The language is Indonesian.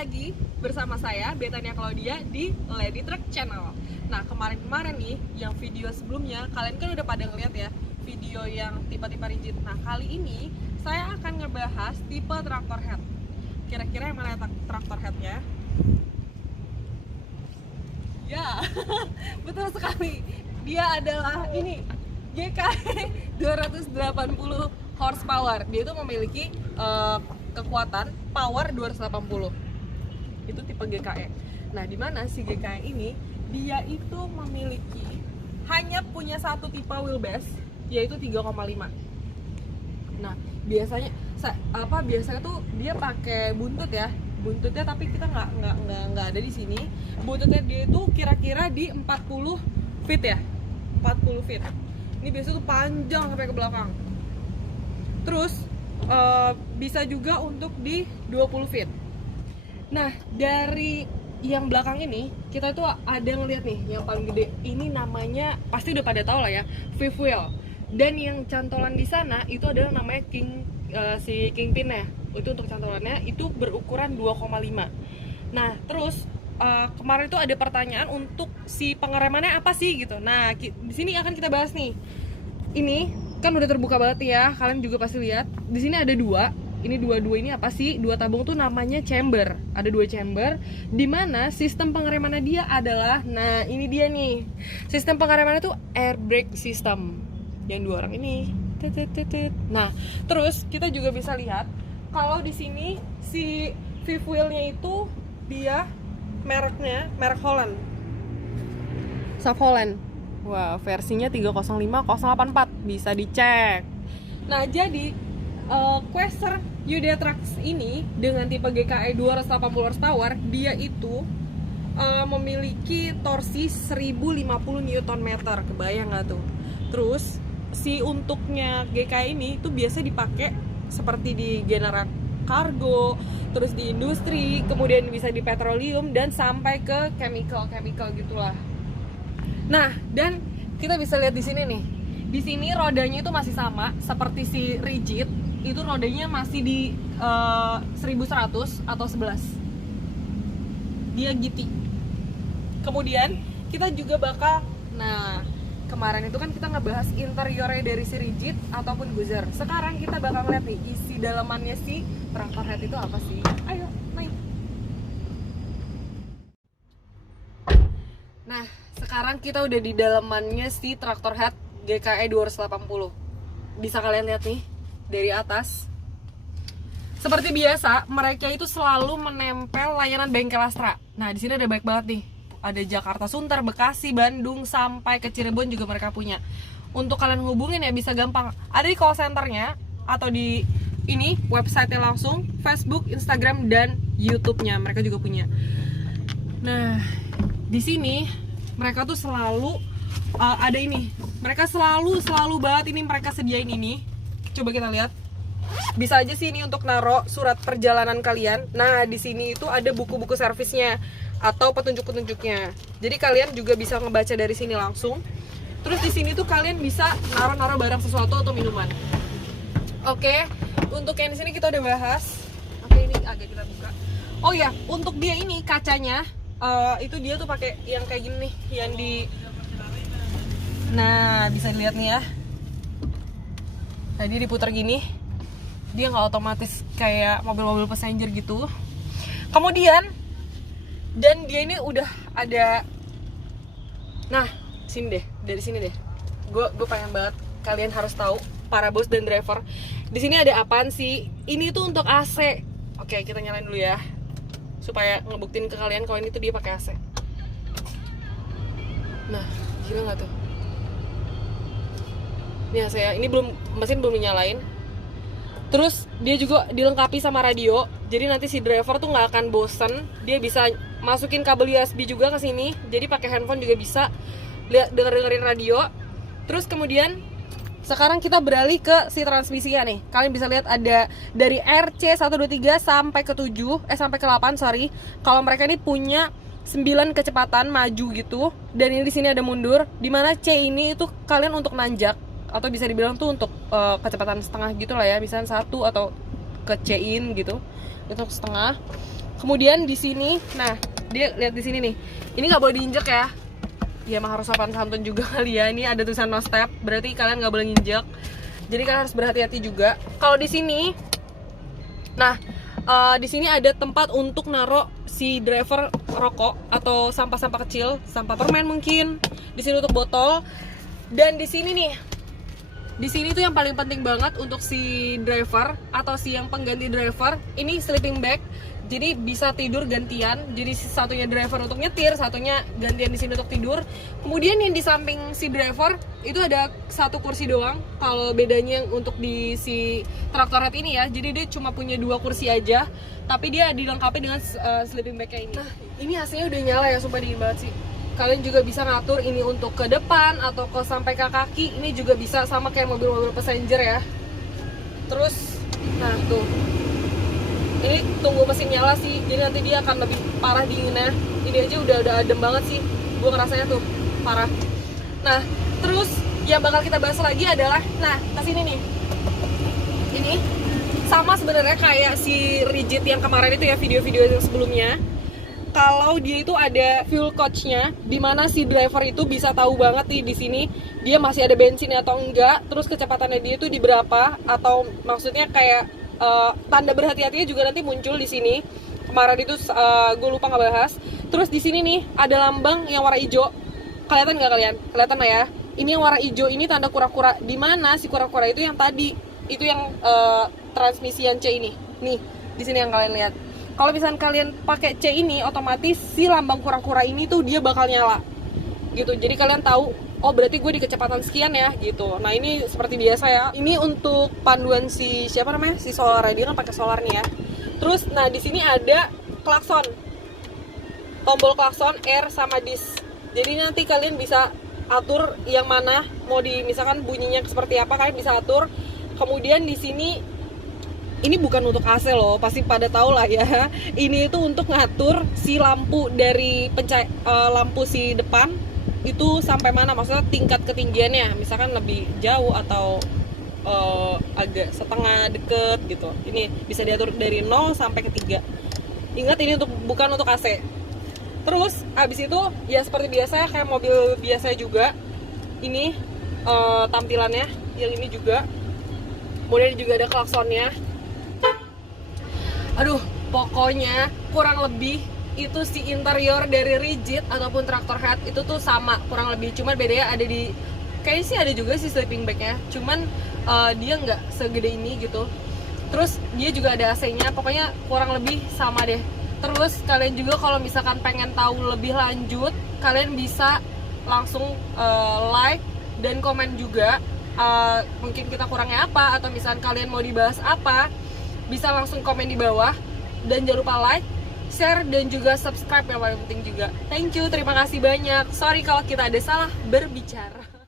lagi bersama saya Betania Claudia di Lady Truck Channel. Nah kemarin-kemarin nih yang video sebelumnya kalian kan udah pada ngeliat ya video yang tipe-tipe rigid. Nah kali ini saya akan ngebahas tipe traktor head. Kira-kira yang mana traktor headnya? Ya betul sekali, dia adalah ini GKE 280 horsepower. Dia itu memiliki kekuatan power 280. Itu tipe GKE. Nah, di mana si GKE ini dia itu memiliki hanya punya satu tipe wheelbase yaitu 3,5. Nah, biasanya tuh dia pakai buntut ya. Buntutnya tapi kita nggak ada di sini. Buntutnya dia itu kira-kira di 40 feet ya. 40 feet. Ini biasanya tuh panjang sampai ke belakang. Terus bisa juga untuk di 20 feet. Nah, dari yang belakang ini kita tuh ada ngeliat nih yang paling gede. Ini namanya pasti udah pada tahu lah ya, fifth wheel. Dan yang cantolan di sana itu adalah namanya si kingpin ya. Itu untuk cantolannya itu berukuran 2,5. Nah, terus kemarin itu ada pertanyaan untuk si pengeremannya apa sih gitu. Nah, di sini akan kita bahas nih. Ini kan udah terbuka banget ya, kalian juga pasti lihat. Di sini ada dua. Ini dua ini apa sih? Dua tabung tuh namanya chamber. Ada dua chamber. Dimana sistem pengeremannya dia adalah, nah ini dia nih. Sistem pengeremannya tuh air brake system. Yang dua orang ini. Nah, terus kita juga bisa lihat kalau di sini si fifth wheel-nya itu dia merek Holland. Sub Holland. Wah, versinya 305/084 bisa dicek. Nah, jadi Quasar Yuda Trucks ini dengan tipe GKE 280 horsepower, dia itu memiliki torsi 1050 Nm. Kebayang nggak tuh? Terus si untuknya GKE ini itu biasa dipakai seperti di general kargo, terus di industri, kemudian bisa di petroleum dan sampai ke chemical gitulah. Nah, dan kita bisa lihat di sini nih. Di sini rodanya itu masih sama seperti si rigid. Itu rodanya masih di 1100 atau 11. Dia GT. Kemudian kita juga bakal, nah kemarin itu kan kita ngebahas interiornya dari si rigid ataupun Guzzer. Sekarang kita bakal ngeliat nih isi dalamannya si traktor head itu apa sih. Ayo naik. Nah, sekarang kita udah di dalamannya si traktor head GKE 280. Bisa kalian lihat nih dari atas. Seperti biasa, mereka itu selalu menempel layanan bengkel Astra. Nah, di sini ada baik banget nih. Ada Jakarta Sunter, Bekasi, Bandung sampai ke Cirebon juga mereka punya. Untuk kalian hubungin ya bisa gampang. Ada di call centernya atau di ini websitenya langsung, Facebook, Instagram dan YouTube-nya mereka juga punya. Nah, di sini mereka tuh selalu ada ini. Mereka selalu banget ini mereka sediain ini. Coba kita lihat. Bisa aja sih ini untuk naro surat perjalanan kalian. Nah, di sini itu ada buku-buku servisnya atau petunjuk-petunjuknya. Jadi kalian juga bisa ngebaca dari sini langsung. Terus di sini tuh kalian bisa naro-naro barang sesuatu atau minuman. Oke, untuk yang di sini kita udah bahas. Oke, ini agak kita buka. Oh ya, untuk dia ini kacanya itu dia tuh pakai yang kayak gini nih, yang di, nah bisa dilihat nih ya. Tadi diputar gini, dia nggak otomatis kayak mobil-mobil passenger gitu. Kemudian, dan dia ini udah ada, nah sini deh, dari sini deh. Gue pengen banget kalian harus tahu, para bos dan driver. Di sini ada apaan sih? Ini tuh untuk AC. Oke, kita nyalain dulu ya, supaya ngebuktiin ke kalian kalau ini tuh dia pakai AC. Nah, gila nggak tuh? Ini AC ya. Ini mesin belum dinyalain. Terus dia juga dilengkapi sama radio. Jadi nanti si driver tuh nggak akan bosen. Dia bisa masukin kabel USB juga ke sini. Jadi pakai handphone juga bisa dengerin radio. Terus kemudian sekarang kita beralih ke si transmisinya nih. Kalian bisa lihat ada dari RC 123 sampai ke 7, sampai ke 8, sorry. Kalau mereka ini punya 9 kecepatan maju gitu. Dan ini di sini ada mundur. Dimana C ini itu kalian untuk nanjak atau bisa dibilang tuh untuk kecepatan setengah gitu lah ya, misalnya 1 atau ke C-in gitu, itu setengah. Kemudian di sini, nah dia lihat di sini nih, ini nggak boleh diinjek ya. Ya emang harus sopan santun juga kali ya. Ini ada tulisan no step, berarti kalian nggak boleh nginjek. Jadi kalian harus berhati-hati juga. Kalau di sini, nah di sini ada tempat untuk naruh si driver rokok atau sampah-sampah kecil, sampah permen mungkin. Di sini untuk botol. Dan di sini nih, di sini tuh yang paling penting banget untuk si driver atau si yang pengganti driver, ini sleeping bag. Jadi bisa tidur gantian. Jadi satunya driver untuk nyetir, satunya gantian di sini untuk tidur. Kemudian yang di samping si driver itu ada satu kursi doang. Kalau bedanya untuk di si Tractor Head ini ya, jadi dia cuma punya 2 kursi aja, tapi dia dilengkapi dengan sleeping bag kayak ini. Nah, ini AC-nya udah nyala ya, sumpah dingin banget sih. Kalian juga bisa ngatur ini untuk ke depan atau ke sampai ke kaki. Ini juga bisa sama kayak mobil-mobil passenger ya. Terus, nah tuh, ini tunggu mesin nyala sih, jadi nanti dia akan lebih parah dinginnya. Ini aja udah adem banget sih, gue ngerasanya tuh parah. Nah, terus yang bakal kita bahas lagi adalah, nah kesini nih, ini sama sebenarnya kayak si Rigid yang kemarin itu ya, video-video yang sebelumnya. Kalau dia itu ada fuel coach-nya, dimana si driver itu bisa tahu banget nih di sini dia masih ada bensin atau enggak, terus kecepatannya dia itu di berapa, atau maksudnya kayak tanda berhati-hatinya juga nanti muncul di sini. Kemarin itu gue lupa nggak bahas. Terus di sini nih ada lambang yang warna hijau. Kelihatan nggak kalian? Kelihatan lah ya. Ini yang warna hijau ini tanda kura-kura. Di mana si kura-kura itu yang tadi? Itu yang transmisi yang C ini. Nih, di sini yang kalian lihat. Kalau misalnya kalian pakai C ini, otomatis si lambang kura-kura ini tuh dia bakal nyala. Gitu. Jadi kalian tahu, oh berarti gue di kecepatan sekian ya gitu. Nah ini seperti biasa ya. Ini untuk panduan si siapa namanya, si solar, dia kan pakai solar nih ya. Terus nah di sini ada klakson, tombol klakson R sama dis. Jadi nanti kalian bisa atur yang mana mau di, misalkan bunyinya seperti apa kalian bisa atur. Kemudian di sini ini bukan untuk AC loh, pasti pada tahu lah ya. Ini itu untuk ngatur si lampu dari lampu si depan itu sampai mana, maksudnya tingkat ketinggiannya, misalkan lebih jauh atau agak setengah deket gitu. Ini bisa diatur dari 0 sampai ke 3. Ingat ini bukan untuk AC. Terus abis itu ya seperti biasa kayak mobil biasa juga. Ini tampilannya yang ini juga. Kemudian juga ada klaksonnya. Aduh, pokoknya kurang lebih itu si interior dari Rigid ataupun Tractor Head itu tuh sama kurang lebih, cuman bedanya ada di, kayaknya sih ada juga sih sleeping bagnya, cuman dia nggak segede ini gitu. Terus dia juga ada AC-nya, pokoknya kurang lebih sama deh. Terus kalian juga kalau misalkan pengen tahu lebih lanjut, kalian bisa langsung like dan komen juga, mungkin kita kurangnya apa, atau misalkan kalian mau dibahas apa, bisa langsung komen di bawah. Dan jangan lupa like, share, dan juga subscribe yang paling penting juga. Thank you, terima kasih banyak. Sorry kalau kita ada salah berbicara.